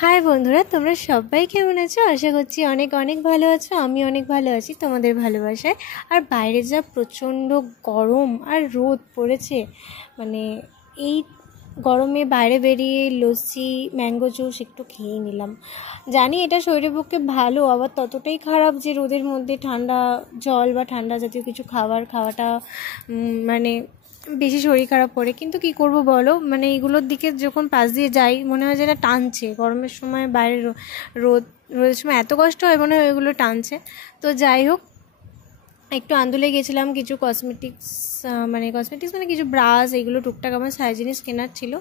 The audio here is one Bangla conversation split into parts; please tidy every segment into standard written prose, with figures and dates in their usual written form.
হাই বন্ধুরা, তোমরা সবাই কেমন আছো? আশা করছি অনেক অনেক ভালো আছো। আমি অনেক ভালো আছি তোমাদের ভালোবাসায়। আর বাইরে যা প্রচণ্ড গরম আর রোদ পড়েছে, মানে এই গরমে বাইরে বেরিয়ে লস্যি ম্যাঙ্গো জুস একটু খেয়ে নিলাম। জানি এটা শরীরের পক্ষে ভালো, আবার ততটাই খারাপ যে রোদের মধ্যে ঠান্ডা জল বা ঠান্ডা জাতীয় কিছু খাওয়াটা মানে বেশি শরীর খারাপ করে। কিন্তু কি করব বলো, মানে এগুলোর দিকে যখন পাশ দিয়ে যাই মনে হয় যে এটা টানছে। গরমের সময় বাইরে রোদের সময় এত কষ্ট হয়, মনে হয় ওইগুলো টানছে। তো যাই হোক, একটু আন্দোলে গেছিলাম কিছু কসমেটিক্স মানে কিছু ব্রাশ, এগুলো টুকটাক আমার সাইজ জিনিস কেনার ছিল।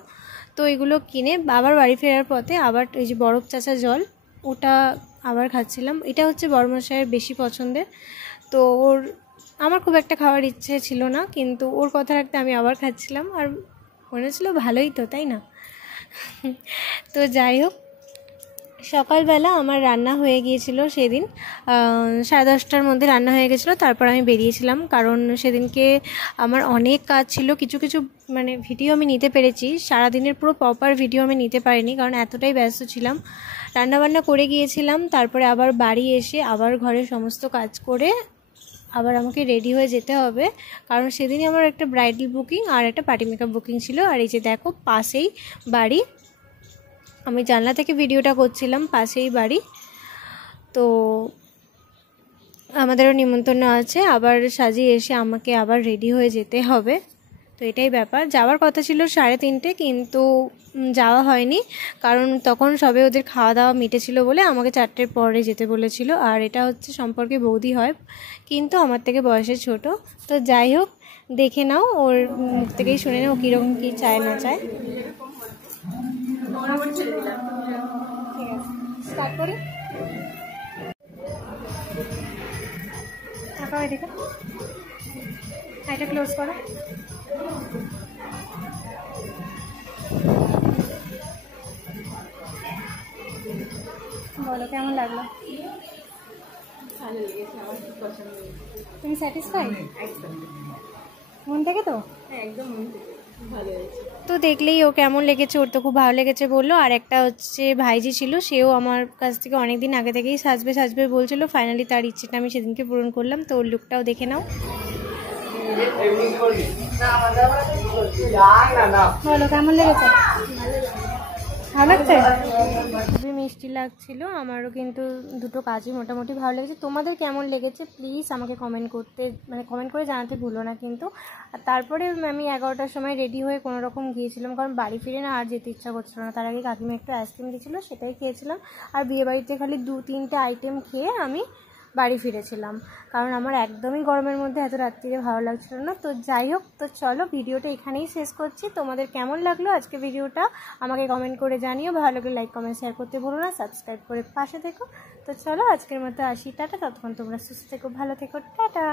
তো এগুলো কিনে আবার বাড়ি ফেরার পথে আবার ওই যে বরফ চাচা জল, ওটা আবার খাচ্ছিলাম। এটা হচ্ছে বড়মশাইয়ের বেশি পছন্দের। তো আমার খুব একটা খাওয়ার ইচ্ছে ছিল না, কিন্তু ওর কথা রাখতে আমি আবার খাচ্ছিলাম। আর মনে হচ্ছিলো ভালোই তো, তাই না? তো যাই হোক, সকালবেলা আমার রান্না হয়ে গিয়েছিল সেদিন 10:30টার মধ্যে রান্না হয়ে গেছিলো। তারপর আমি বেরিয়েছিলাম, কারণ সেদিনকে আমার অনেক কাজ ছিল। কিছু কিছু মানে ভিডিও আমি নিতে পেরেছি, সারাদিনের পুরো প্রপার ভিডিও আমি নিতে পারিনি, কারণ এতটাই ব্যস্ত ছিলাম। রান্নাবান্না করে গিয়েছিলাম, তারপরে আবার বাড়ি এসে আবার ঘরের সমস্ত কাজ করে আবার আমাকে রেডি হয়ে যেতে হবে, কারণ সেদিনই আমার একটা ব্রাইডাল বুকিং আর একটা পার্টি মেকআপ বুকিং ছিল। আর এই যে দেখো, পাশেই বাড়ি, আমি জানলা থেকে ভিডিওটা করছিলাম, পাশেই বাড়ি। তো আমাদেরও নিমন্ত্রণ আছে, আবার সাজিয়ে এসে আমাকে আবার রেডি হয়ে যেতে হবে। তো এটাই ব্যাপার। যাওয়ার কথা ছিল 3:30, কিন্তু যাওয়া হয়নি, কারণ তখন সবে ওদের খাওয়া দাওয়া মিটেছিল বলে আমাকে 4টের পরে যেতে বলেছিল। আর এটা হচ্ছে সম্পর্কে বৌদি হয়, কিন্তু আমার থেকে বয়সে ছোট। তো যাই হোক, দেখে নাও, ওর মুখ থেকেই শুনে নাও কীরকম কী চায় না চায়। স্টার্ট করি। এটা ক্লোজ করো। বলো কেমন লাগলো? ভালো লেগেছে, আমার খুব পছন্দ হয়েছে। তুমি স্যাটিসফাই একদম মন থেকে? তো একদম মন থেকে ভালো হয়েছে। তো দেখলেই ও কেমন লেগেছে, ওর তো খুব ভালো লেগেছে বললো। আর একটা হচ্ছে ভাইজি ছিল, সেও আমার কাছ থেকে অনেক দিন আগে থেকেই সাজবে বলছিল। ফাইনালি তার ইচ্ছেটা আমি সেদিনকে পূরণ করলাম। তো ওর লুকটাও দেখে নাও। বলো কেমন লেগেছে? ভালো লাগছে, খুবই মিষ্টি লাগছিল। আমারও কিন্তু দুটো কাজই মোটামুটি ভালো লেগেছে। তোমাদের কেমন লেগেছে প্লিজ আমাকে কমেন্ট করে জানাতে ভুলো না কিন্তু। আর তারপরে আমি 11টার সময় রেডি হয়ে কোনো রকম গিয়েছিলাম, কারণ বাড়ি ফিরে না আর যেতে ইচ্ছা করছিল না। তার আগে কাকিমা একটু আইসক্রিম দিয়েছিলো, সেটাই খেয়েছিলাম। আর বিয়েবাড়িতে খালি 2-3টে আইটেম খেয়ে আমি বাড়ি ফিরেছিলাম, কারণ আমার একদমই গরমের মধ্যে এত রাত্রিরে ভালো লাগছিল না। তো যাই হোক, তো চলো ভিডিওটা এখানেই শেষ করছি। তোমাদের কেমন লাগলো আজকে ভিডিওটা আমাকে কমেন্ট করে জানিও। ভালো লাগলে লাইক কমেন্ট শেয়ার করতে ভুলো না, সাবস্ক্রাইব করে পাশে থেকো। তো চলো আজকের মতো আসি, টাটা। ততক্ষণ তোমরা সুস্থ থেকো, ভালো থেকো, টাটা।